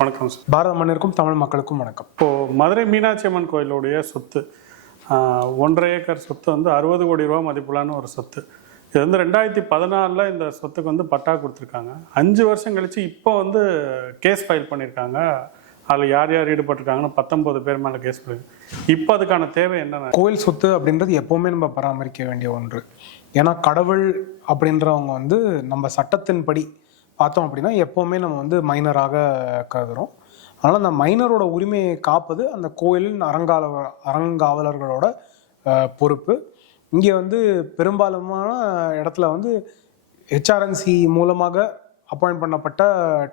வணக்கம் சார். பாரத மண்ணிற்கும் தமிழ் மக்களுக்கும் வணக்கம். இப்போது மதுரை மீனாட்சி அம்மன் கோயிலுடைய சொத்து 1.5 ஏக்கர் சொத்து வந்து 60 கோடி ரூபா மதிப்பிலான ஒரு சொத்து. இது வந்து 2014 இந்த சொத்துக்கு வந்து பட்டா கொடுத்துருக்காங்க. 5 வருஷம் கழித்து இப்போ வந்து கேஸ் ஃபைல் பண்ணியிருக்காங்க. அதில் யார் யார் ஈடுபட்டிருக்காங்கன்னு 19 பேர் மேலே கேஸ் பண்ணியிருக்காங்க. இப்போ அதுக்கான தேவை என்னென்ன? கோயில் சொத்து அப்படின்றது எப்போவுமே நம்ம பராமரிக்க வேண்டிய ஒன்று. ஏன்னா கடவுள் அப்படின்றவங்க வந்து நம்ம சட்டத்தின்படி பார்த்தோம் அப்படின்னா எப்போவுமே நம்ம வந்து மைனராக கருதுகிறோம். அதனால் அந்த மைனரோட உரிமையை காப்பது அந்த கோயிலின் அறங்காவலர்களோட பொறுப்பு. இங்கே வந்து பெரும்பாலுமான இடத்துல வந்து ஹெச்ஆர்என்சி மூலமாக அப்பாயிண்ட் பண்ணப்பட்ட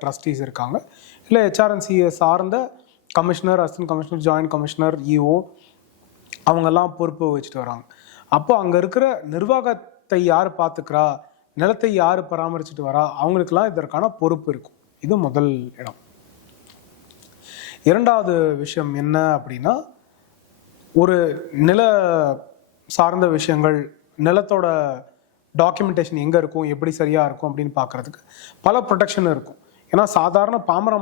ட்ரஸ்டீஸ் இருக்காங்க. இல்லை ஹெச்ஆர்என்சியை சார்ந்த commissioner, assistant commissioner, joint commissioner, EO அவங்கெல்லாம் பொறுப்பு வச்சுட்டு வராங்க. அப்போ அங்கே இருக்கிற நிர்வாகத்தை யார் பார்த்துக்கிறா, நிலத்தை யார் பராமரிச்சுட்டு வரா, அவங்களுக்கெல்லாம் இதற்கான பொறுப்பு இருக்கும். இது முதல் இடம். இரண்டாவது விஷயம் என்ன அப்படின்னா, ஒரு நில சார்ந்த விஷயங்கள், நிலத்தோட டாக்குமெண்டேஷன் எங்கே இருக்கும், எப்படி சரியாக இருக்கும் அப்படின்னு பார்க்குறதுக்கு பல ப்ரொடெக்ஷன் இருக்கும். ஏன்னா சாதாரண பாமர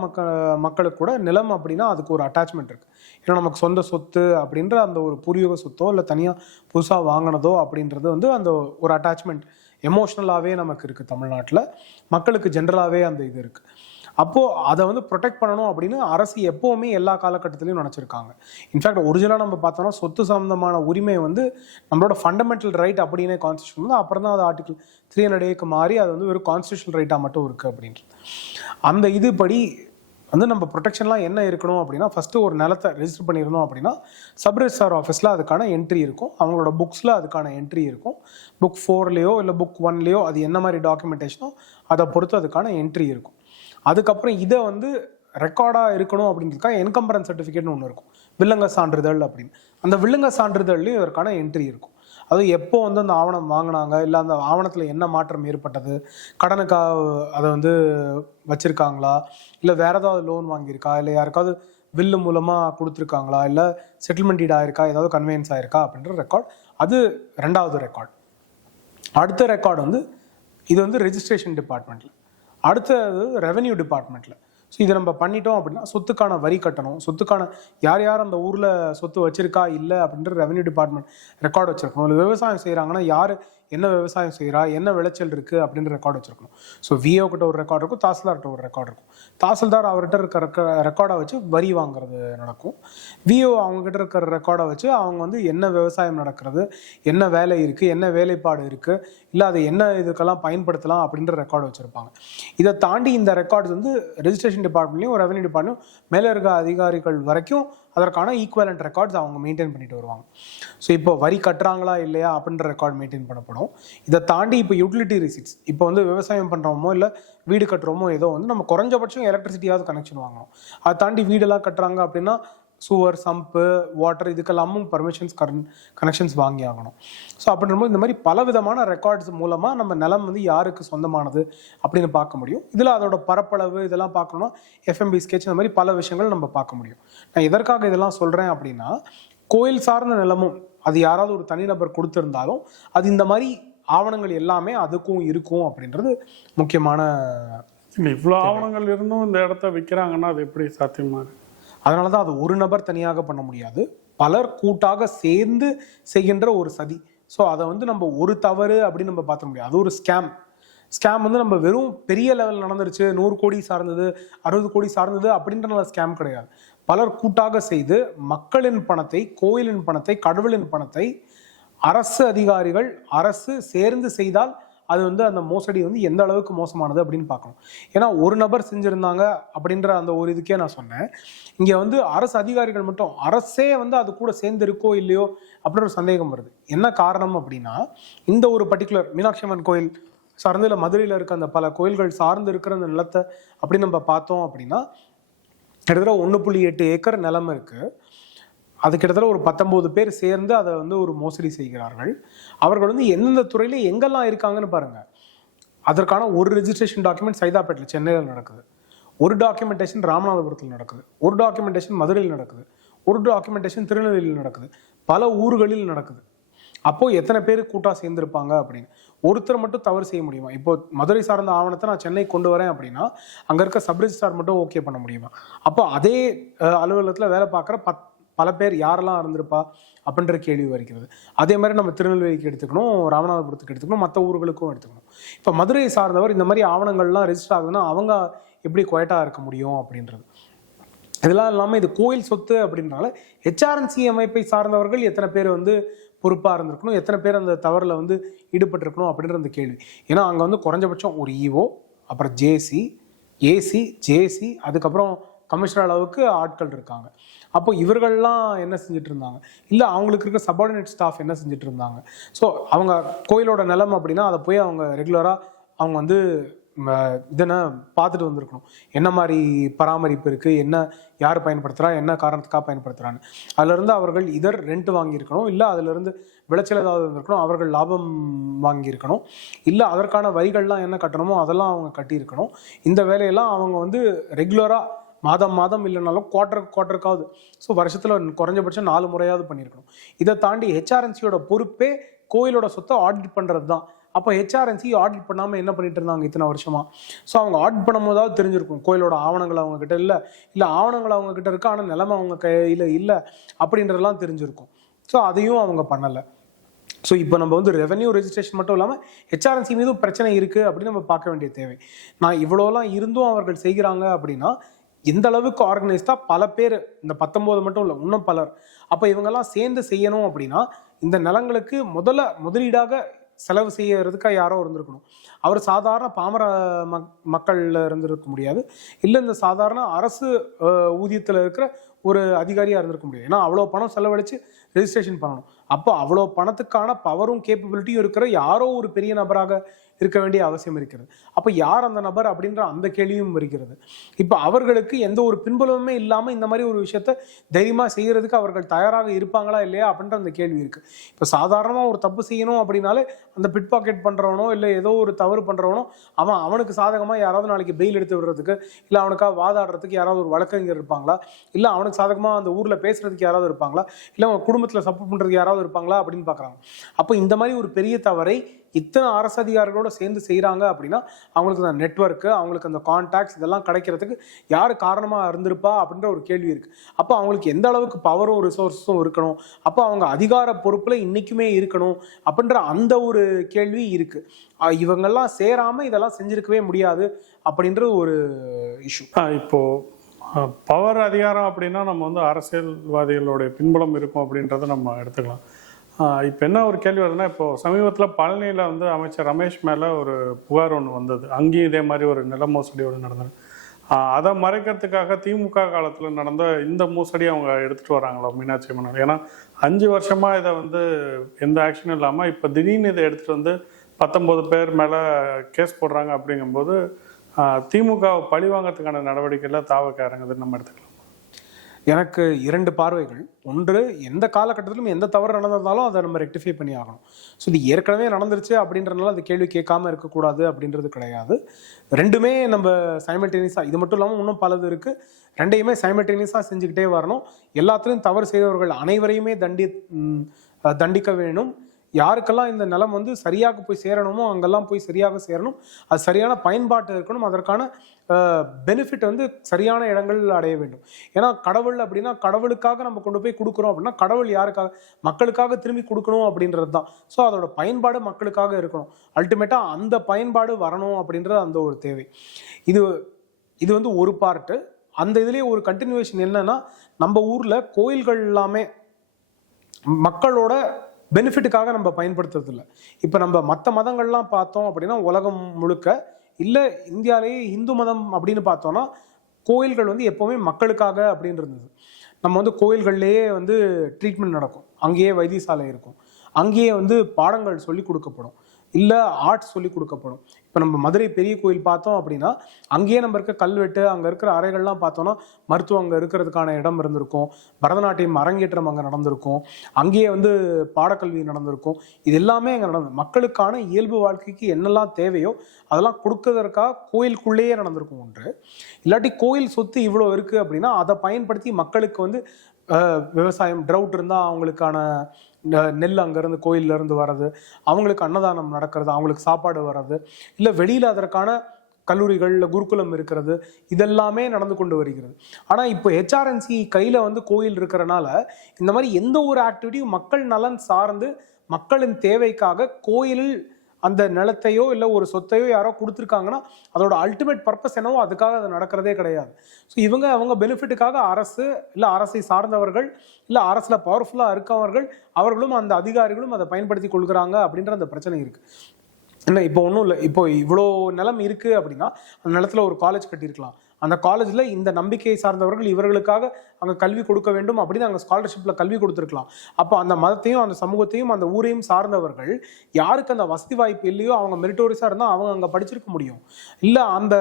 மக்களுக்கு கூட நிலம் அப்படின்னா அதுக்கு ஒரு அட்டாச்மெண்ட் இருக்குது. ஏன்னா நமக்கு சொந்த சொத்து அப்படின்ற அந்த ஒரு பூர்வீக சொத்தோ இல்லை தனியாக புதுசாக வாங்கினதோ அப்படின்றது வந்து அந்த ஒரு அட்டாச்மெண்ட் எமோஷ்னலாகவே நமக்கு இருக்குது. தமிழ்நாட்டில் மக்களுக்கு ஜென்ரலாகவே அந்த இது இருக்குது. அப்போது அதை வந்து ப்ரொடெக்ட் பண்ணணும் அப்படின்னு அரசு எப்போவுமே எல்லா காலகட்டத்திலையும் நினச்சிருக்காங்க. இன்ஃபேக்ட் ஒரிஜினலாக நம்ம பார்த்தோம்னா சொத்து சம்பந்தமான உரிமை வந்து நம்மளோட ஃபண்டமெண்டல் ரைட் அப்படின்னே கான்ஸ்டியூஷன் வந்து அப்புறம் தான் அது ஆர்டிகல் 300A மாறி அது வந்து ஒரு கான்ஸ்டியூஷனல் ரைட்டாக மட்டும் இருக்குது அப்படின்றது. அந்த இதுபடி வந்து நம்ம ப்ரொடெக்ஷன்லாம் என்ன இருக்கணும் அப்படின்னா, ஃபஸ்ட்டு ஒரு நிலத்தை ரெஜிஸ்டர் பண்ணியிருந்தோம் அப்படின்னா சப் ரெஜிஸ்ட்ரார் ஆஃபீஸில் அதுக்கான என்ட்ரி இருக்கும். அவங்களோட புக்ஸில் அதுக்கான என்ட்ரி இருக்கும். புக் 4லேயோ இல்லை புக் 1லேயோ அது என்ன மாதிரி டாக்குமெண்டேஷனோ அதை பொறுத்து அதுக்கான என்ட்ரி இருக்கும். அதுக்கப்புறம் இதை வந்து ரெக்கார்டாக இருக்கணும் அப்படின்றதுக்காக என்கம்பரன்ஸ் சர்டிஃபிகேட்னு ஒன்று இருக்கும், வில்லங்க சான்றிதழ் அப்படின்னு. அந்த வில்லங்க சான்றிதழ்லையும் இதற்கான என்ட்ரி இருக்கும். அது எப்போ வந்து அந்த ஆவணம் வாங்கினாங்க, இல்லை அந்த ஆவணத்தில் என்ன மாற்றம் ஏற்பட்டது, கடனுக்காக அதை வந்து வச்சுருக்காங்களா, இல்லை வேறு ஏதாவது லோன் வாங்கியிருக்கா, இல்லை யாருக்காவது வில்லு மூலமாக கொடுத்துருக்காங்களா, இல்லை செட்டில்மெண்ட் டீட் ஆயிருக்கா, ஏதாவது கன்வெயன்ஸ் ஆயிருக்கா அப்படின்ற ரெக்கார்ட். அது ரெண்டாவது ரெக்கார்ட். அடுத்த ரெக்கார்டு வந்து இது வந்து ரெஜிஸ்ட்ரேஷன் டிபார்ட்மெண்ட்டில். அடுத்தது ரெவென்யூ டிபார்ட்மெண்ட்டில். ஸோ இதை நம்ம பண்ணிட்டோம் அப்படின்னா சொத்துக்கான வரி கட்டணும், சொத்துக்கான யார் யார் அந்த ஊரில் சொத்து வச்சிருக்கா இல்லை அப்படின்ற ரெவென்யூ டிபார்ட்மெண்ட் ரெக்கார்டு வச்சுருக்கணும். இல்லை விவசாயம் செய்கிறாங்கன்னா யார் என்ன விவசாயம் செய்கிறா, என்ன விளைச்சல் இருக்குது அப்படின்ற ரெக்கார்டு வச்சுருக்கணும். ஸோ விஓ கிட்ட ஒரு ரெக்கார்டு இருக்கும், தாசில்தார்கிட்ட ஒரு ரெக்கார்டு இருக்கும். தாசில்தார் அவர்கிட்ட இருக்க ரெக்கார்டை வச்சு வரி வாங்குறது நடக்கும். விஓ அவங்ககிட்ட இருக்கிற ரெக்கார்டை வச்சு அவங்க வந்து என்ன விவசாயம் நடக்கிறது, என்ன வேலை இருக்குது, என்ன வேலைப்பாடு இருக்குது, இல்லை அதை என்ன இதுக்கெல்லாம் பயன்படுத்தலாம் அப்படின்ற ரெக்கார்டு வச்சுருப்பாங்க. இதை தாண்டி இந்த ரெக்கார்ட்ஸ் வந்து ரெஜிஸ்ட்ரேஷன் டிபார்ட்மெண்ட்லையும் ரெவென்யூ டிபார்ட்மெண்ட்லையும் மேலே இருக்க அதிகாரிகள் வரைக்கும் அதற்கான ஈக்குவலண்ட் ரெக்கார்ட்ஸ் அவங்க மெயின்டைன் பண்ணிட்டு வருவாங்க. ஸோ இப்போ வரி கட்டுறாங்களா இல்லையா அப்படின்ற ரெக்கார்டு மெயின்டைன் பண்ணப்படும். இதை தாண்டி இப்போ யூட்டிலிட்டி ரிசிட்ஸ், இப்போ வந்து விவசாயம் பண்ணுறோமோ இல்லை வீடு கட்டுறோமோ ஏதோ வந்து நம்ம குறைஞ்சபட்சம் எலக்ட்ரிசிட்டியாவது கனெக்ஷன் வாங்கணும். அதை தாண்டி வீடெல்லாம் கட்டுறாங்க அப்படின்னா சுவர், சம்பு, வாட்டர் இதுக்கெல்லாமும் பர்மிஷன்ஸ் கனெக்ஷன்ஸ் வாங்கி ஆகணும். ஸோ அப்படின்றபோது இந்த மாதிரி பல விதமான ரெக்கார்ட்ஸ் மூலமாக நம்ம நிலம் வந்து யாருக்கு சொந்தமானது அப்படின்னு பார்க்க முடியும். இதில் அதோட பரப்பளவு இதெல்லாம் பார்க்கணும்னா எஃப்எம்பி ஸ்கெட்ச் இந்த மாதிரி பல விஷயங்கள் நம்ம பார்க்க முடியும். நான் எதற்காக இதெல்லாம் சொல்கிறேன் அப்படின்னா, கோயில் சார்ந்த நிலமும் அது யாராவது ஒரு தனிநபர் கொடுத்துருந்தாலும் அது இந்த மாதிரி ஆவணங்கள் எல்லாமே அதுக்கும் இருக்கும் அப்படின்றது முக்கியமான. இவ்வளோ ஆவணங்கள் இருந்தும் இந்த இடத்த விற்கிறாங்கன்னா அது எப்படி சாத்தியமாக? அதனால தான் அது ஒரு நபர் தனியாக பண்ண முடியாது, பலர் கூட்டாக சேர்ந்து செய்கின்ற ஒரு சதி. ஸோ அதை வந்து நம்ம ஒரு தவறு அப்படின்னு நம்ம பார்த்த முடியாது. அது ஒரு ஸ்கேம் வந்து நம்ம வெறும் பெரிய லெவல் நடந்துருச்சு, 100 கோடி சார்ந்தது, 60 கோடி சார்ந்தது அப்படின்ற ஸ்கேம் கிடையாது. பலர் கூட்டாக செய்து மக்களின் பணத்தை, கோயிலின் பணத்தை, கடவுளின் பணத்தை அரசு அதிகாரிகள் அரசு சேர்ந்து செய்தால் அது வந்து அந்த மோசடி வந்து எந்த அளவுக்கு மோசமானது அப்படின்னு பார்க்கணும். ஏன்னா ஒரு நபர் செஞ்சுருந்தாங்க அப்படின்ற அந்த ஒரு இதுக்கே நான் சொன்னேன். இங்கே வந்து அரசு அதிகாரிகள் மட்டும், அரசே வந்து அது கூட சேர்ந்து இருக்கோ இல்லையோ அப்படின்ற ஒரு சந்தேகம் வருது. என்ன காரணம் அப்படின்னா, இந்த ஒரு பர்டிகுலர் மீனாட்சி அம்மன் கோயில் சார்ந்து இல்லை மதுரையில் இருக்க அந்த பல கோயில்கள் சார்ந்து இருக்கிற அந்த நிலத்தை அப்படின்னு நம்ம பார்த்தோம் அப்படின்னா கிட்டத்தட்ட 1.8 ஏக்கர் நிலம் இருக்குது. அது கிட்டத்தட்ட ஒரு 19 பேர் சேர்ந்து அதை வந்து ஒரு மோசடி செய்கிறார்கள். அவர்கள் வந்து எந்தெந்த துறையில எங்கெல்லாம் இருக்காங்கன்னு பாருங்க. அதற்கான ஒரு ரெஜிஸ்ட்ரேஷன் டாக்குமெண்ட் சைதாப்பேட்டில் சென்னையில் நடக்குது, ஒரு டாக்குமெண்டேஷன் ராமநாதபுரத்தில் நடக்குது, ஒரு டாக்குமெண்டேஷன் மதுரையில் நடக்குது, ஒரு டாக்குமெண்டேஷன் திருநெல்வேலியில் நடக்குது, பல ஊர்களில் நடக்குது. அப்போ எத்தனை பேர் கூட்டா சேர்ந்திருப்பாங்க அப்படின்னு. ஒருத்தர் மட்டும் தவறு செய்ய முடியுமா? இப்போ மதுரை சார்ந்த ஆவணத்தை நான் சென்னை கொண்டு வரேன் அப்படின்னா அங்க இருக்க சப் ரெஜிஸ்ட்ரார் மட்டும் ஓகே பண்ண முடியுமா? அப்போ அதே அலுவலகத்துல வேலை பார்க்குற பல பேர் யாரெல்லாம் இருந்திருப்பா அப்படின்ற கேள்வி வருகிறது. அதே மாதிரி நம்ம திருநெல்வேலிக்கு எடுத்துக்கணும், ராமநாதபுரத்துக்கு எடுத்துக்கணும், மற்ற ஊர்களுக்கும் எடுத்துக்கணும். இப்போ மதுரையை சார்ந்தவர் இந்த மாதிரி ஆவணங்கள்லாம் ரெஜிஸ்டர் ஆகுதுன்னா அவங்க எப்படி குவைட்டா இருக்க முடியும் அப்படின்றது. இதெல்லாம் இல்லாமல் இது கோயில் சொத்து அப்படின்றனால ஹெச்ஆர்என்சி அமைப்பை சார்ந்தவர்கள் எத்தனை பேர் வந்து பொறுப்பாக இருந்திருக்கணும், எத்தனை பேர் அந்த தவறில் வந்து ஈடுபட்டிருக்கணும் அப்படின்ற அந்த கேள்வி. ஏன்னா அங்கே வந்து குறைஞ்சபட்சம் ஒரு இஓ, அப்புறம் ஜேசி, ஏசி, ஜேசி, அதுக்கப்புறம் கமிஷனர் அளவுக்கு ஆட்கள் இருக்காங்க. அப்போ இவர்கள்லாம் என்ன செஞ்சுட்டு இருந்தாங்க, இல்லை அவங்களுக்கு இருக்க சபார்டினேட் ஸ்டாஃப் என்ன செஞ்சுட்டு இருந்தாங்க. ஸோ அவங்க கோயிலோட நிலம் அப்படின்னா அதை போய் அவங்க ரெகுலராக அவங்க வந்து இதனை பார்த்துட்டு வந்திருக்கணும். என்ன மாதிரி பராமரிப்பு இருக்குது, என்ன யார் பயன்படுத்துகிறா, என்ன காரணத்துக்காக பயன்படுத்துகிறான்னு. அதிலிருந்து அவர்கள் இதர் ரெண்ட் வாங்கியிருக்கணும், இல்லை அதிலிருந்து விளைச்சல் ஏதாவது இருந்திருக்கணும், அவர்கள் லாபம் வாங்கியிருக்கணும், இல்லை அதற்கான வரிகள்லாம் என்ன கட்டணுமோ அதெல்லாம் அவங்க கட்டியிருக்கணும். இந்த வேலையெல்லாம் அவங்க வந்து ரெகுலராக மாதம் இல்லைனாலும் குவார்ட்டருக்காவது, ஸோ வருஷத்தில் குறைஞ்சபட்சம் 4 முறையாவது பண்ணியிருக்கணும். இதை தாண்டி ஹெச்ஆர்என்சியோட பொறுப்பே கோயிலோட சொத்தை ஆடிட் பண்ணுறது தான். அப்போ ஹெச்ஆர்என்சி ஆடிட் பண்ணாமல் என்ன பண்ணிட்டு இருந்தாங்க இத்தனை வருஷமா? ஸோ அவங்க ஆடிட் பண்ணும் போதாவது தெரிஞ்சிருக்கும் கோயிலோட ஆவணங்கள் அவங்க கிட்ட இல்லை ஆவணங்கள் அவங்க கிட்ட இருக்கு ஆனால் நிலைமை அவங்க கையில் இல்லை அப்படின்றதெல்லாம் தெரிஞ்சிருக்கும். ஸோ அதையும் அவங்க பண்ணலை. ஸோ இப்போ நம்ம வந்து ரெவென்யூ ரெஜிஸ்ட்ரேஷன் மட்டும் இல்லாமல் ஹெச்ஆர்என்சி மீதும் பிரச்சனை இருக்குது அப்படின்னு நம்ம பார்க்க வேண்டிய தேவை. நான் இவ்வளோலாம் இருந்தும் அவர்கள் செய்கிறாங்க அப்படின்னா எந்த அளவுக்கு ஆர்கனைஸ்டா பல பேர், இந்த 19 மட்டும் இல்லை இன்னும் பலர், அப்போ இவங்கெல்லாம் சேர்ந்து செய்யணும் அப்படின்னா இந்த நிலங்களுக்கு முதலீடாக செலவு செய்யறதுக்காக யாரோ இருந்திருக்கணும். அவர் சாதாரண பாமர மக்கள்ல இருந்திருக்க முடியாது, இல்லை இந்த சாதாரண அரசு ஊதியத்தில் இருக்கிற ஒரு அதிகாரியாக இருந்திருக்க முடியாது. ஏன்னா அவ்வளோ பணம் செலவழித்து ரெஜிஸ்ட்ரேஷன் பண்ணணும். அப்போ அவ்வளோ பணத்துக்கான பவரும் கேப்பபிலிட்டியும் இருக்கிற யாரோ ஒரு பெரிய நபராக இருக்க வேண்டிய அவசியம் இருக்கிறது. அப்போ யார் அந்த நபர் அப்படின்ற அந்த கேள்வியும் வருகிறது. இப்போ அவர்களுக்கு எந்த ஒரு பின்புலமுமே இல்லாமல் இந்த மாதிரி ஒரு விஷயத்த தைரியமாக செய்யறதுக்கு அவர்கள் தயாராக இருப்பாங்களா இல்லையா அப்படின்ற அந்த கேள்வி இருக்குது. இப்போ சாதாரணமாக ஒரு தப்பு செய்யணும் அப்படின்னாலே அந்த பிட் பாக்கெட் பண்ணுறவனோ இல்லை ஏதோ ஒரு தவறு பண்ணுறவனோ அவனுக்கு சாதகமாக யாராவது நாளைக்கு பெயில் எடுத்து விடுறதுக்கு, இல்லை அவனுக்காக வாதாடுறதுக்கு யாராவது ஒரு வழக்கறிஞர் இருப்பாங்களா, இல்லை அவனுக்கு சாதகமாக அந்த ஊரில் பேசுறதுக்கு யாராவது இருப்பாங்களா, இல்லை அவங்க குடும்பத்தில் சப்போர்ட் பண்ணுறதுக்கு யாராவது இருப்பாங்களா அப்படின்னு பார்க்குறாங்க. அப்போ இந்த மாதிரி ஒரு பெரிய தவறை இத்தனை அரசு அதிகாரிகளோட சேர்ந்து செய்கிறாங்க அப்படின்னா அவங்களுக்கு அந்த நெட்வொர்க்கு, அவங்களுக்கு அந்த கான்டாக்ட்ஸ் இதெல்லாம் கிடைக்கிறதுக்கு யார் காரணமாக இருந்திருப்பா அப்படின்ற ஒரு கேள்வி இருக்குது. அப்போ அவங்களுக்கு எந்த அளவுக்கு பவரும் ரிசோர்ஸும் இருக்கணும், அப்போ அவங்க அதிகார பொறுப்பில் இன்றைக்குமே இருக்கணும் அப்படின்ற அந்த ஒரு கேள்வி இருக்குது. இவங்கெல்லாம் சேராமல் இதெல்லாம் செஞ்சுருக்கவே முடியாது அப்படின்ற ஒரு இஷ்யூ. இப்போது பவர் அதிகாரம் அப்படின்னா நம்ம வந்து அரசியல்வாதிகளுடைய பின்புலம் இருக்கும் அப்படின்றத நம்ம எடுத்துக்கலாம். இப்போ என்ன ஒரு கேள்வி வருதுன்னா, இப்போது சமீபத்தில் பழனியில் வந்து அமைச்சர் ரமேஷ் மேலே ஒரு புகார் ஒன்று வந்தது. அங்கேயும் இதே மாதிரி ஒரு நில மோசடி ஒன்று நடந்தது. அதை மறைக்கிறதுக்காக திமுக காலத்தில் நடந்த இந்த மோசடி அவங்க எடுத்துகிட்டு வராங்களோ மீனாட்சி அம்மன். ஏன்னா 5 வருஷமாக இதை வந்து எந்த ஆக்ஷனும் இல்லாமல் இப்போ திடீர்னு இதை எடுத்துகிட்டு வந்து 19 பேர் மேலே கேஸ் போடுறாங்க. அப்படிங்கும்போது திமுக பழிவாங்கிறதுக்கான நடவடிக்கையில் தாவக்க இறங்குதுன்னு நம்ம எடுத்துக்கலாம். எனக்கு 2 பார்வைகள். ஒன்று, எந்த காலகட்டத்திலும் எந்த தவறு நடந்திருந்தாலும் அதை நம்ம ரெக்டிஃபை பண்ணி ஆகணும். ஸோ இது ஏற்கனவே நடந்துருச்சு அப்படின்றதுனால அது கேள்வி கேட்காம இருக்கக்கூடாது அப்படின்றது கிடையாது. ரெண்டுமே நம்ம சைமல்டேனியஸாக, இது மட்டும் இல்லாமல் இன்னும் பலது இருக்குது, ரெண்டையுமே சைமல்டேனியஸாக செஞ்சுக்கிட்டே வரணும். எல்லாத்துலேயும் தவறு செய்தவர்கள் அனைவரையுமே தண்டிக்க வேணும். யாருக்கெல்லாம் இந்த நிலம் வந்து சரியாக போய் சேரணுமோ அங்கெல்லாம் போய் சரியாக சேரணும். அது சரியான பயன்பாட்டு இருக்கணும். அதற்கான பெனிஃபிட் வந்து சரியான இடங்கள் அடைய வேண்டும். ஏன்னா கடவுள் அப்படின்னா கடவுளுக்காக நம்ம கொண்டு போய் கொடுக்குறோம் அப்படின்னா கடவுள் யாருக்காக, மக்களுக்காக திரும்பி கொடுக்கணும் அப்படின்றது தான். ஸோ அதோட பயன்பாடு மக்களுக்காக இருக்கணும். அல்டிமேட்டாக அந்த பயன்பாடு வரணும் அப்படின்றது அந்த ஒரு தேவை. இது வந்து ஒரு பார்ட்டு. அந்த இதுலேயே ஒரு கண்டினியூவேஷன் என்னன்னா, நம்ம ஊரில் கோயில்கள் எல்லாமே மக்களோட பெனிஃபிட்டுக்காக நம்ம பயன்படுத்துறது இல்லை. இப்போ நம்ம மற்ற மதங்கள்லாம் பார்த்தோம் அப்படின்னா உலகம் முழுக்க, இல்லை இந்தியாவிலேயே இந்து மதம் அப்படின்னு பார்த்தோன்னா கோயில்கள் வந்து எப்போவுமே மக்களுக்காக அப்படின்னு இருந்தது. நம்ம வந்து கோயில்கள்லேயே வந்து ட்ரீட்மெண்ட் நடக்கும், அங்கேயே வைத்தியசாலை இருக்கும், அங்கேயே வந்து பாடங்கள் சொல்லி கொடுக்கப்படும், இல்லை ஆர்ட்ஸ் சொல்லி கொடுக்கப்படும். இப்போ நம்ம மதுரை பெரிய கோயில் பார்த்தோம் அப்படின்னா அங்கேயே நம்ம இருக்க கல்வெட்டு, அங்கே இருக்கிற அறைகள்லாம் பார்த்தோன்னா மருத்துவம் அங்கே இருக்கிறதுக்கான இடம் இருந்திருக்கும், பரதநாட்டியம் அரங்கேற்றம் அங்கே நடந்திருக்கும், அங்கேயே வந்து பாடக்கல்வி நடந்திருக்கும். இது எல்லாமே அங்கே நடந்தது. மக்களுக்கான இயல்பு வாழ்க்கைக்கு என்னெல்லாம் தேவையோ அதெல்லாம் கொடுக்கறதற்காக கோயிலுக்குள்ளேயே நடந்திருக்கும் ஒன்று. இல்லாட்டி கோயில் சொத்து இவ்வளோ இருக்குது அப்படின்னா அதை பயன்படுத்தி மக்களுக்கு வந்து விவசாயம், ட்ரவுட் இருந்தால் அவங்களுக்கான நெல் அங்கேருந்து கோயிலேருந்து வர்றது, அவங்களுக்கு அன்னதானம் நடக்கிறது, அவங்களுக்கு சாப்பாடு வர்றது, இல்லை வெளியில் அதற்கான கல்லூரிகள் இல்லை குருகுலம் இருக்கிறது, இதெல்லாமே நடந்து கொண்டு வருகிறது. ஆனால் இப்போ ஹெச்ஆர்என்சி கையில் வந்து கோயில் இருக்கிறனால இந்த மாதிரி எந்த ஒரு ஆக்டிவிட்டியும் மக்கள் நலன் சார்ந்து மக்களின் தேவைக்காக கோயிலில் அந்த நிலத்தையோ இல்லை ஒரு சொத்தையோ யாரோ கொடுத்துருக்காங்கன்னா அதோட அல்டிமேட் பர்பஸ் என்னவோ அதுக்காக அது நடக்கிறதே கிடையாது. ஸோ அவங்க பெனிஃபிட்டுக்காக அரசு இல்லை அரசை சார்ந்தவர்கள் இல்லை அரசில் பவர்ஃபுல்லாக இருக்கவர்கள் அவர்களும் அந்த அதிகாரிகளும் அதை பயன்படுத்தி கொள்கிறாங்க அப்படின்ற அந்த பிரச்சனை இருக்குது. என்ன இப்போ ஒன்றும் இல்லை, இப்போ இவ்வளோ நிலம் இருக்குது அப்படின்னா அந்த நிலத்தில் ஒரு காலேஜ் கட்டியிருக்கலாம், அந்த காலேஜில் இந்த நம்பிக்கையை சார்ந்தவர்கள் இவர்களுக்காக அங்கே கல்வி கொடுக்க வேண்டும் அப்படின்னு அங்கே ஸ்காலர்ஷிப்பில் கல்வி கொடுத்துருக்கலாம். அப்போ அந்த மதத்தையும் அந்த சமூகத்தையும் அந்த ஊரையும் சார்ந்தவர்கள் யாருக்கு அந்த வசதி வாய்ப்பு இல்லையோ அவங்க மெரிட்டோரியஸாக இருந்தால் அவங்க அங்கே படிச்சிருக்க முடியும். இல்லை அந்த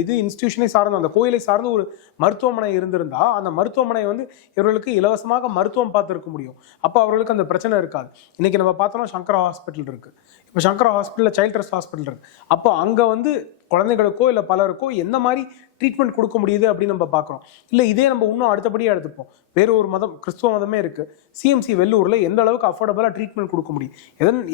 இது இன்ஸ்டிடியூஷனை சார்ந்த அந்த கோயிலை சார்ந்த ஒரு மருத்துவமனை இருந்திருந்தா அந்த மருத்துவமனை வந்து இவர்களுக்கு இலவசமாக மருத்துவம் பார்த்துருக்க முடியும். அப்போ அவர்களுக்கு அந்த பிரச்சனை இருக்காது. இன்னைக்கு நம்ம பார்த்தோம்னா சங்கரா ஹாஸ்பிட்டல் இருக்கு, இப்போ சங்கரா ஹாஸ்பிட்டலில் சைல்ட் ட்ரஸ்ட் ஹாஸ்பிட்டல் இருக்கு. அப்போ அங்கே வந்து குழந்தைகளுக்கோ இல்லை பலருக்கோ எந்த மாதிரி ட்ரீட்மெண்ட் கொடுக்க முடியுது அப்படின்னு நம்ம பார்க்குறோம். இல்லை இதே நம்ம இன்னும் அடுத்தபடியாக எடுத்துப்போம், வேறு ஒரு மதம் கிறிஸ்துவ மதமே இருக்குது, சிஎம்சி வெள்ளூரில் எந்த அளவுக்கு அஃபோர்டபுளாக ட்ரீட்மெண்ட் கொடுக்க முடியும்?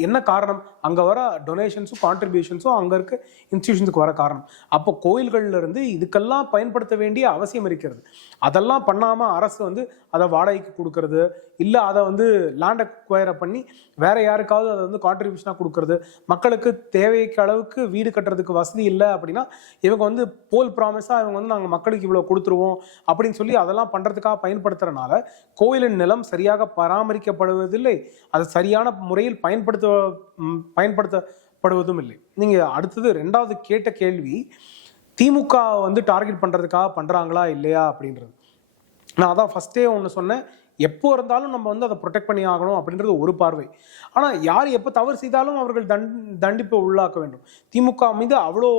என்ன காரணம்? அங்கே வர டொனேஷன்ஸும் கான்ட்ரிபியூஷன்ஸும் அங்கே இருக்க இன்ஸ்டிடியூஷனுக்கு வர காரணம். அப்போ கோயில்கள்ல இருந்து இதுக்கெல்லாம் பயன்படுத்த வேண்டிய அவசியம் இருக்கிறது. அதெல்லாம் பண்ணாமல் அரசு வந்து அதை வாடகைக்கு கொடுக்கறது, இல்லை அதை வந்து லேண்ட் அக்வயரை பண்ணி வேற யாருக்காவது அதை வந்து கான்ட்ரிபியூஷனாக கொடுக்கறது, மக்களுக்கு தேவைக்கு அளவுக்கு வீடு கட்டுறதுக்கு வசதி இல்லை அப்படின்னா இவங்க வந்து போல் ப்ராமிஸாக இவங்க வந்து நாங்கள் மக்களுக்கு இவ்வளோ கொடுத்துருவோம் அப்படின்னு சொல்லி அதெல்லாம் பண்ணுறதுக்காக பயன்படுத்துறதுனால கோயிலின் நிலம் சரியாக பராமரிக்கப்படுவதில்லை, அது சரியான முறையில் பயன்படுத்தப்படுவதும் இல்லை. நீங்கள் அடுத்தது ரெண்டாவது கேட்ட கேள்வி திமுக வந்து டார்கெட் பண்ணுறதுக்காக பண்ணுறாங்களா இல்லையா அப்படின்றது. நான் அதான் ஃபஸ்ட்டே ஒன்று சொன்னேன், எப்போ இருந்தாலும் நம்ம வந்து அதை ப்ரொடெக்ட் பண்ணி ஆகணும் அப்படின்றது ஒரு பார்வை. ஆனால் யார் எப்போ தவறு செய்தாலும் அவர்கள் தண்டிப்பை உள்ளாக்க வேண்டும். திமுக மீது அவ்வளோ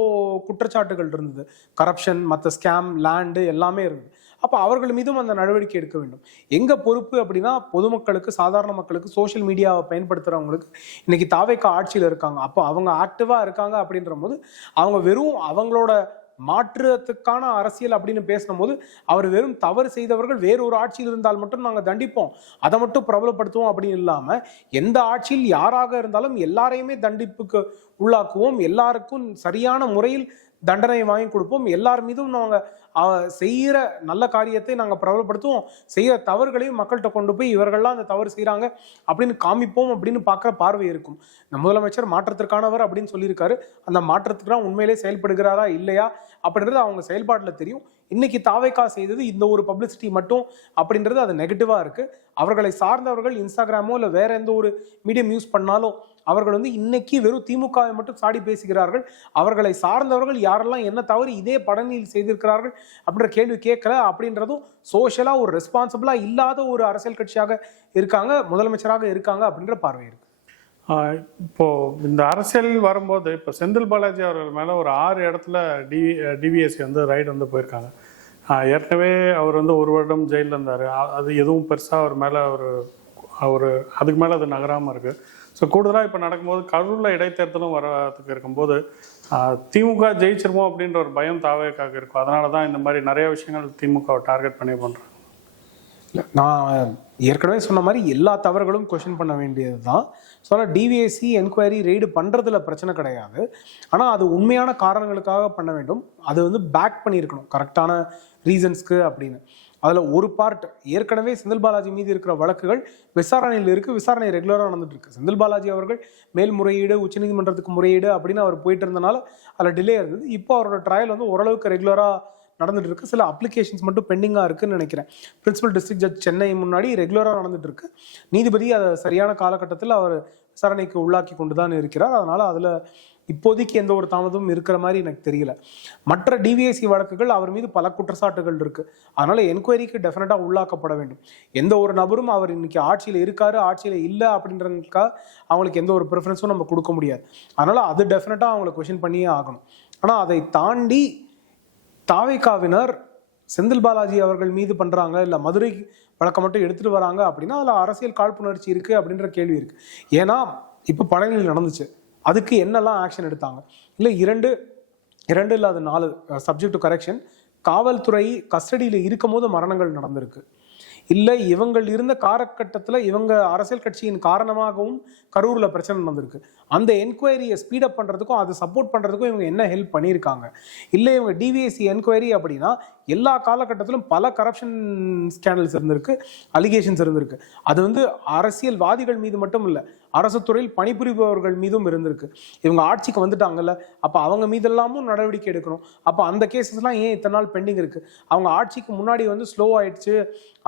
குற்றச்சாட்டுகள் இருந்தது, கரப்ஷன், மற்ற ஸ்கேம், லேண்டு எல்லாமே இருந்தது. அப்போ அவர்கள் மீதும் அந்த நடவடிக்கை எடுக்க வேண்டும். எங்க பொறுப்பு அப்படின்னா பொதுமக்களுக்கு, சாதாரண மக்களுக்கு, சோஷியல் மீடியாவை பயன்படுத்துறவங்களுக்கு இன்னைக்கு தாவேக்கா ஆட்சியில் இருக்காங்க. அப்போ அவங்க ஆக்டிவா இருக்காங்க அப்படின்ற போது அவங்க வெறும் அவங்களோட மாற்றுறதுக்கான அரசியல் அப்படின்னு பேசும்போது அவர் வெறும் தவறு செய்தவர்கள் வேறு ஒரு ஆட்சியில் இருந்தால் மட்டும் நாங்கள் தண்டிப்போம், அதை மட்டும் பிரபலப்படுத்துவோம் அப்படின்னு இல்லாம எந்த ஆட்சியில் யாராக இருந்தாலும் எல்லாரையுமே தண்டிப்புக்கு உள்ளாக்குவோம், எல்லாருக்கும் சரியான முறையில் தண்டனை வாங்கி கொடுப்போம், எல்லார் மீதும் நாங்கள் செய்கிற நல்ல காரியத்தை நாங்கள் பிரபலப்படுத்துவோம், செய்கிற தவறுகளையும் மக்கள்கிட்ட கொண்டு போய் இவர்கள்லாம் அந்த தவறு செய்கிறாங்க அப்படின்னு காமிப்போம் அப்படின்னு பார்க்குற பார்வை இருக்கும். இந்த முதலமைச்சர் மாற்றத்திற்கானவர் அப்படின்னு சொல்லியிருக்காரு, அந்த மாற்றத்துக்குலாம் உண்மையிலே செயல்படுகிறாரா இல்லையா அப்படின்றது அவங்க செயல்பாட்டில் தெரியும். இன்னைக்கு தாவேக்கா செய்தது இந்த ஒரு பப்ளிசிட்டி மட்டும் அப்படின்றது அது நெகட்டிவாக இருக்கு. அவர்களை சார்ந்தவர்கள் இன்ஸ்டாகிராமோ இல்லை வேற எந்த ஒரு மீடியம் யூஸ் பண்ணாலும் அவர்கள் வந்து இன்னைக்கு வெறும் திமுகவை மட்டும் சாடி பேசுகிறார்கள். அவர்களை சார்ந்தவர்கள் யாரெல்லாம் என்ன தவறு இதே படனில் செய்திருக்கிறார்கள் அப்படின்ற கேள்வி கேட்கல அப்படின்றதும் சோஷியலா ஒரு ரெஸ்பான்சிபிளா இல்லாத ஒரு அரசியல் கட்சியாக இருக்காங்க, முதலமைச்சராக இருக்காங்க அப்படின்ற பார்வை இருக்கு. இப்போ இந்த அரசியல் வரும்போது இப்போ செந்தில் பாலாஜி அவர்கள் மேலே ஒரு 6 இடத்துல டிவிஎஸ்சி வந்து ரைடு வந்து போயிருக்காங்க. ஏற்கனவே அவர் வந்து 1 வருடம் ஜெயிலில் இருந்தார். அது எதுவும் பெருசாக அவர் மேலே அவர் அதுக்கு மேலே அது நகராமல் இருக்குது. ஸோ கூடுதலாக இப்போ நடக்கும்போது கரூரில் இடைத்தேர்தலும் வரதுக்கு இருக்கும்போது திமுக ஜெயிச்சிருமோ அப்படின்ற ஒரு பயம் தாவேக்காக இருக்கும். அதனால தான் இந்த மாதிரி நிறைய விஷயங்கள் திமுகவை டார்கெட் பண்ணி பண்ணுறாங்க. இல்லை, நான் ஏற்கனவே சொன்ன மாதிரி எல்லா தவறுகளும் கொஸ்டின் பண்ண வேண்டியது தான். ஸோ டிவிஎஸ்சி என்கொயரி ரெய்டு பண்ணுறதுல பிரச்சனை கிடையாது. ஆனால் அது உண்மையான காரணங்களுக்காக பண்ண வேண்டும், அது வந்து பேக் பண்ணியிருக்கணும் கரெக்டான ரீசன்ஸ்க்கு அப்படின்னு. அதில் ஒரு பார்ட் ஏற்கனவே செந்தில் பாலாஜி மீது இருக்கிற வழக்குகள் விசாரணையில் இருக்குது, விசாரணை ரெகுலராக நடந்துட்டு இருக்கு. செந்தில் பாலாஜி அவர்கள் மேல்முறையீடு, உச்சநீதிமன்றத்துக்கு முறையீடு அப்படின்னு அவர் போயிட்டு இருந்தனால அதில் டிலே இருந்தது. இப்போ அவரோட ட்ரையல் வந்து ஓரளவுக்கு ரெகுலராக நடந்துட்டு இருக்கு. சில அப்ளிகேஷன்ஸ் மட்டும் பெண்டிங்காக இருக்குன்னு நினைக்கிறேன். பிரின்சிபல் டிஸ்ட்ரிக்ட் ஜட்ஜ் சென்னை முன்னாடி ரெகுலராக நடந்துட்டு இருக்கு. நீதிபதி அதை சரியான காலகட்டத்தில் அவர் விசாரணைக்கு உள்ளாக்கி கொண்டு தான் இருக்கிறார். அதனால அதில் இப்போதைக்கு எந்த ஒரு தாமதமும் இருக்கிற மாதிரி எனக்கு தெரியல. மற்ற டிவிஎஸ்சி வழக்குகள் அவர் மீது பல குற்றச்சாட்டுகள் இருக்கு. அதனால என்கொயரிக்கு டெஃபினட்டாக உள்ளாக்கப்பட வேண்டும். எந்த ஒரு நபரும் அவர் இன்னைக்கு ஆட்சியில் இருக்காரு, ஆட்சியில் இல்லை அப்படின்றதுக்காக அவங்களுக்கு எந்த ஒரு ப்ரிஃபரன்ஸும் நம்ம கொடுக்க முடியாது. அதனால அது டெஃபினட்டாக அவங்களை கொஸ்டின் பண்ணியே ஆகணும். ஆனால் அதை தாண்டி தாவேக்காவினர் செந்தில் பாலாஜி அவர்கள் மீது பண்றாங்க, இல்லை மதுரை வழக்கம் மட்டும் எடுத்துட்டு வராங்க அப்படின்னா அதில் அரசியல் காழ்ப்புணர்ச்சி இருக்கு அப்படின்ற கேள்வி இருக்கு. ஏன்னா இப்போ பழனியில் நடந்துச்சு, அதுக்கு என்னெல்லாம் ஆக்ஷன் எடுத்தாங்க? இல்லை 2 இல்லை அது 4 சப்ஜெக்ட் டு கரெக்ஷன். காவல்துறை கஸ்டடியில் இருக்கும் போது மரணங்கள் நடந்திருக்கு. இல்லை இவங்கள் இருந்த காலகட்டத்தில் இவங்க அரசியல் கட்சியின் காரணமாகவும் கரூர்ல பிரச்சனை நடந்திருக்கு. அந்த என்கொயரியை ஸ்பீடப் பண்றதுக்கும் அதை சப்போர்ட் பண்றதுக்கும் இவங்க என்ன ஹெல்ப் பண்ணியிருக்காங்க? இல்லை இவங்க டிவிஎஸ்சி என்கொயரி அப்படின்னா எல்லா காலகட்டத்திலும் பல கரப்ஷன் ஸ்கேண்டல்ஸ் இருந்திருக்கு, அலிகேஷன்ஸ் இருந்திருக்கு. அது வந்து அரசியல்வாதிகள் மீது மட்டும் இல்லை, அரசு துறையில் பணிபுரிபவர்கள் மீதும் இருந்திருக்கு. இவங்க ஆட்சிக்கு வந்துட்டாங்கல்ல, அப்போ அவங்க மீதெல்லாமும் நடவடிக்கை எடுக்கணும். அப்போ அந்த கேசஸ்லாம் ஏன் இத்தனை நாள் பெண்டிங் இருக்கு? அவங்க ஆட்சிக்கு முன்னாடி வந்து ஸ்லோ ஆயிடுச்சு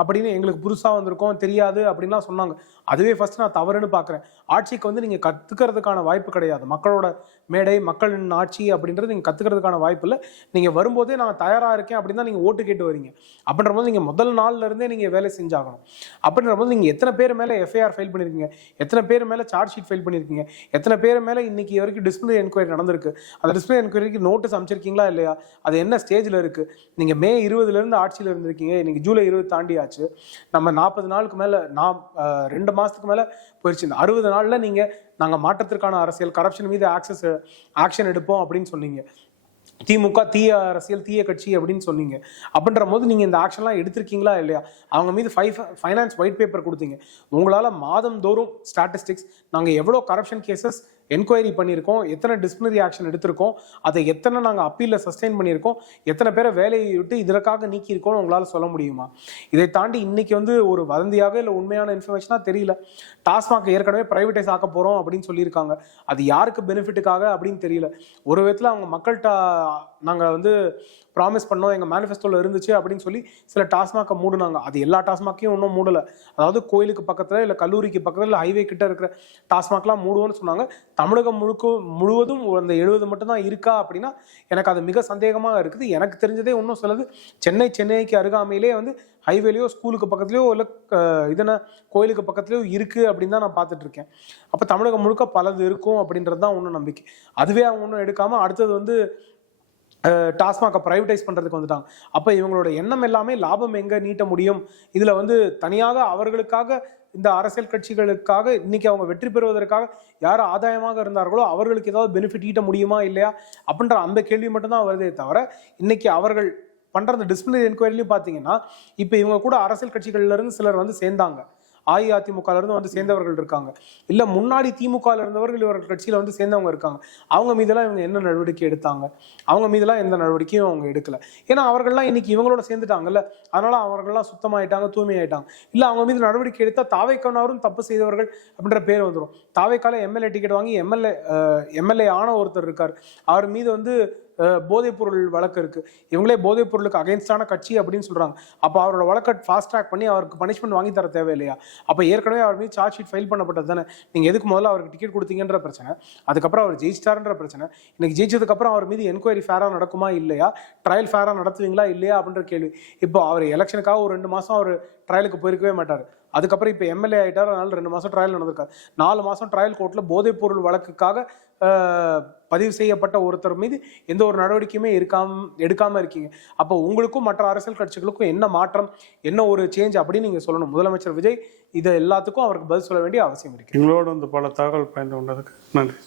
அப்படின்னு எங்களுக்கு புதுசாக வந்திருக்கோம் தெரியாது அப்படின்லாம் சொன்னாங்க. அதுவே ஃபர்ஸ்ட் நான் தவறுன்னு பார்க்குறேன். ஆட்சிக்கு வந்து நீங்கள் கற்றுக்கிறதுக்கான வாய்ப்பு கிடையாது. மக்களோட மேடை, மக்களின் ஆட்சி அப்படின்றது நீங்கள் கற்றுக்கிறதுக்கான வாய்ப்பு இல்லை. நீங்கள் வரும்போதே நான் தயாராக இருக்கேன் அப்படின்னு தான் நீங்கள் ஓட்டு கேட்டு வரீங்க. அப்படின்ற போது நீங்கள் முதல் நாள்ல இருந்தே நீங்கள் வேலை செஞ்சாகணும். அப்படின்ற போது நீங்கள் எத்தனை பேர் மேலே எஃப்ஐஆர் ஃபைல் பண்ணியிருக்கீங்க, எத்தனை பேர் மேலே சார்ஜ் ஷீட் ஃபைல் பண்ணியிருக்கீங்க, எத்தனை பேர் மேலே இன்னைக்கு வரைக்கும் டிஸ்பிளினரி என்கொயரி நடந்திருக்கு, அந்த டிஸ்பிளினரி என்கொயரிக்கு நோட்டீஸ் அமைச்சிருக்கீங்களா இல்லையா, அது என்ன ஸ்டேஜில் இருக்குது? நீங்கள் மே 20 ஆட்சியில் இருந்திருக்கீங்க, இன்னைக்கு ஜூலை 20 தாண்டி ஆச்சு. நம்ம 40 நாளுக்கு மேலே, 2 மாதத்துக்கு மேலே போயிடுச்சு. இந்த 60 நாளில் நீங்கள் நாங்கள் மாற்றத்திற்கான அரசியல், கரப்ஷன் மீது ஆக்ஷன் எடுப்போம் அப்படின்னு சொன்னீங்க. திமுக தீய அரசியல், தீய கட்சி அப்படின்னு சொன்னீங்க. அப்படின்ற போது நீங்கள் இந்த ஆக்ஷன்லாம் எடுத்திருக்கீங்களா இல்லையா? அவங்க மீது ஃபைனான்ஸ் ஒயிட் பேப்பர் கொடுத்தீங்க. உங்களால் மாதந்தோறும் ஸ்டாட்டிஸ்டிக்ஸ், நாங்கள் எவ்வளோ கரப்ஷன் கேசஸ் என்கொயரி பண்ணியிருக்கோம், எத்தனை டிஸ்பிளினரி ஆக்ஷன் எடுத்திருக்கோம், அதை எத்தனை நாங்கள் அப்பீலில் சஸ்டெயின் பண்ணியிருக்கோம், எத்தனை பேரை வேலையை விட்டு இதற்காக நீக்கியிருக்கோம்னு உங்களால் சொல்ல முடியுமா? இதை தாண்டி இன்னைக்கு வந்து ஒரு வதந்தியாக இல்லை உண்மையான இன்ஃபர்மேஷனாக தெரியல, டாஸ்மாக் ஏற்கனவே பிரைவேட்டைஸ் ஆக்க போகிறோம் அப்படின்னு சொல்லியிருக்காங்க. அது யாருக்கு பெனிஃபிட்டுக்காக அப்படின்னு தெரியல. ஒரு விதத்தில் அவங்க மக்கள்கிட்ட நாங்கள் வந்து ப்ராமிஸ் பண்ணோம், எங்கள் மேனிஃபெஸ்டோவில் இருந்துச்சு அப்படின்னு சொல்லி சில டாஸ்மாக்கை மூடுனாங்க. அது எல்லா டாஸ்மாக்கையும் இன்னும் மூடலை. அதாவது கோயிலுக்கு பக்கத்தில் இல்லை கல்லூரிக்கு பக்கத்தில் இல்லை ஹைவே கிட்ட இருக்கிற டாஸ்மாக்லாம் மூடுவோன்னு சொன்னாங்க. தமிழகம் முழுவதும் அந்த 70 மட்டும்தான் இருக்கா அப்படின்னா எனக்கு அது மிக சந்தேகமாக இருக்குது. எனக்கு தெரிஞ்சதே இன்னும் சிலது சென்னைக்கு அருகாமையிலே வந்து ஹைவேலையோ ஸ்கூலுக்கு பக்கத்துலையோ இல்லை இதன கோயிலுக்கு பக்கத்துலையோ இருக்குது அப்படின்னு தான் நான் பார்த்துட்டு இருக்கேன். அப்போ தமிழகம் முழுக்க பலது இருக்கும் அப்படின்றது தான் ஒன்றும் நம்பிக்கை. அதுவே அவங்க ஒன்றும் எடுக்காமல் அடுத்தது வந்து டாஸ்மாகை ப்ரைவேட்டைஸ் பண்ணுறதுக்கு வந்துட்டாங்க. அப்போ இவங்களோட எண்ணம் எல்லாமே லாபம் எங்கே நீட்ட முடியும், இதில் வந்து தனியாக அவர்களுக்காக, இந்த அரசியல் கட்சிகளுக்காக இன்னைக்கு அவங்க வெற்றி பெறுவதற்காக யார் ஆதாயமாக இருந்தார்களோ அவர்களுக்கு ஏதாவது பெனிஃபிட் ஈட்ட முடியுமா இல்லையா அப்படின்ற அந்த கேள்வி மட்டும்தான் வருதே தவிர, இன்னைக்கு அவர்கள் பண்ணுற அந்த டிஸ்பிளினரி என்கொயரிலையும் பார்த்தீங்கன்னா இப்போ இவங்க கூட அரசியல் கட்சிகள்லேருந்து சிலர் வந்து சேர்ந்தாங்க. அஇஅதிமுகல இருந்து வந்து சேர்ந்தவர்கள் இருக்காங்க, இல்ல முன்னாடி திமுகல இருந்தவர்கள் இவர்கள் கட்சியில வந்து சேர்ந்தவங்க இருக்காங்க. அவங்க மீதெல்லாம் இவங்க என்ன நடவடிக்கை எடுத்தாங்க? அவங்க மீதெல்லாம் எந்த நடவடிக்கையும் அவங்க எடுக்கல. ஏன்னா அவர்கள்லாம் இன்னைக்கு இவங்களோட சேர்ந்துட்டாங்கல்ல, அதனால அவர்கள்லாம் சுத்தமாயிட்டாங்க, தூய்மையாயிட்டாங்க. இல்ல அவங்க மீது நடவடிக்கை எடுத்தா தாவேக்கானவரும் தப்பு செய்தவர்கள் அப்படின்ற பேர் வந்துடும். தாவேக்கால எம்எல்ஏ டிக்கெட் வாங்கி எம்எல்ஏ ஆன ஒருத்தர் இருக்கார், அவர் மீது வந்து போதைப்பொருள் வழக்கு இருக்கு. இவங்களே போதைப் பொருளுக்கு அகைன்ஸ்டான கட்சி அப்படின்னு சொல்றாங்க. அப்போ அவரோட வழக்கை ஃபாஸ்ட் ட்ராக் பண்ணி அவருக்கு பனிஷ்மெண்ட் வாங்கி தர தேவை இல்லையா? அப்போ ஏற்கனவே அவர் மீது சார்ஜ் ஷீட் ஃபைல் பண்ணப்பட்டது தானே. நீங்க எதுக்கு முதல்ல அவருக்கு டிக்கெட் கொடுத்தீங்கன்ற பிரச்சனை, அதுக்கப்புறம் அவர் ஜெயிச்சிட்டாருன்ற பிரச்சனை, இன்னைக்கு ஜெயிச்சதுக்கு அப்புறம் அவர் மீது என்கொயரி ஃபேரா நடக்குமா இல்லையா, ட்ரையல் ஃபேரா நடத்துவீங்களா இல்லையா அப்படின்ற கேள்வி. இப்போ அவர் எலெக்ஷனுக்காக ஒரு 2 மாசம் அவர் ட்ரையலுக்கு போயிருக்கவே மாட்டார். அதுக்கப்புறம் இப்போ எம்எல்ஏ ஆகிட்டார், அதனால 2 மாசம் ட்ரையல் நடந்திருக்காரு. 4 மாசம் ட்ரையல் கோர்ட்டில் போதைப் பொருள் வழக்குக்காக பதிவு செய்யப்பட்ட ஒருத்தர் மீது எந்த ஒரு நடவடிக்கையுமே எடுக்காம இருக்கீங்க. அப்போ உங்களுக்கும் மற்ற அரசியல் கட்சிகளுக்கும் என்ன மாற்றம், என்ன ஒரு சேஞ்ச் அப்படின்னு நீங்க சொல்லணும். முதலமைச்சர் விஜய் இதை எல்லாத்துக்கும் அவருக்கு பதில் சொல்ல வேண்டிய அவசியம் இருக்கு. எங்களோட வந்து பல தகவல் பயந்து கொண்டதுக்கு நன்றி.